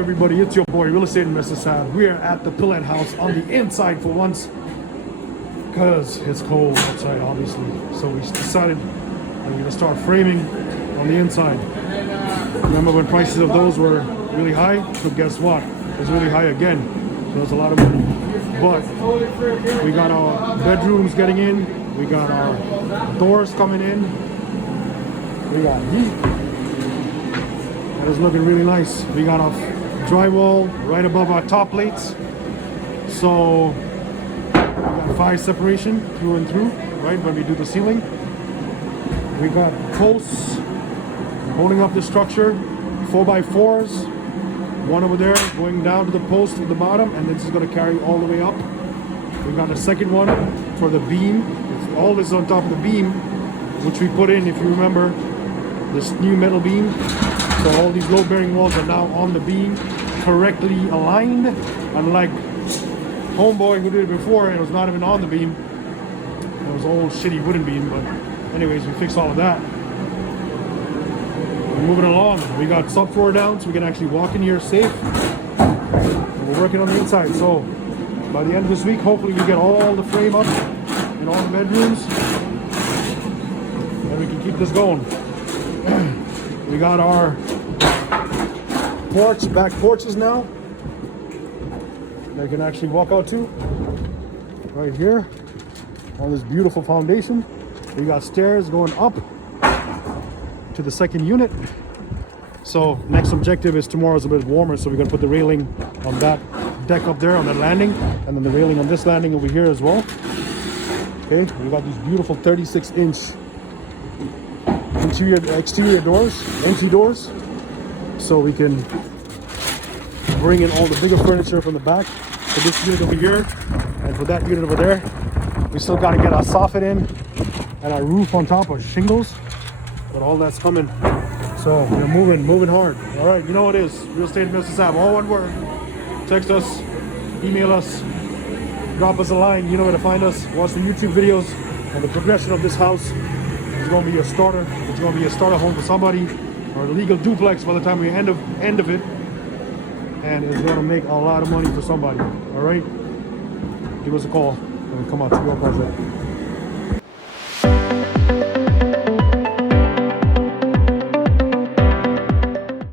everybody? It's your boy, Real Estate Investor Sad. We are at the Pillet House on the inside for once because it's cold outside, obviously. So we decided we're going to start framing on the inside. Remember when prices of those were really high? So guess what? It's really high again. So that's a lot of money. But we got our bedrooms getting in. We got our doors coming in. We got heat. That is looking really nice. We got our drywall right above our top plates. So we got 5 separation through and through, right, when we do the ceiling. We got posts holding up the structure, 4x4s. One over there going down to the post at the bottom, and this is going to carry all the way up. We got a second one for the beam. All this is on top of the beam, which we put in, if you remember, this new metal beam. So all these load-bearing walls are now on the beam, correctly aligned. Unlike Homeboy who did it before, it was not even on the beam. It was old shitty wooden beam, but anyways, we fixed all of that. We're moving along. We got subfloor down, so we can actually walk in here safe. And we're working on the inside. So by the end of this week, hopefully we get all the frame up in all the bedrooms, and we can keep this going. We got our back porches now that you can actually walk out to right here on this beautiful foundation. We got stairs going up to the second unit. So next objective is tomorrow's a bit warmer, so we're gonna put the railing on that deck up there on the landing, and then the railing on this landing over here as well. Okay, we got these beautiful 36-inch exterior doors, empty doors, so we can bring in all the bigger furniture from the back for this unit over here, and for that unit over there. We still got to get our soffit in and our roof on top of shingles, but all that's coming. So we're moving hard. All right, you know what it is. Real Estate Investors App, all one word. Text us, email us, drop us a line. You know where to find us. Watch the YouTube videos and the progression of this house. It's going to be a starter. It's going to be a starter home for somebody, or a legal duplex by the time we end of it, and it's going to make a lot of money for somebody. All right, give us a call and come out to your project.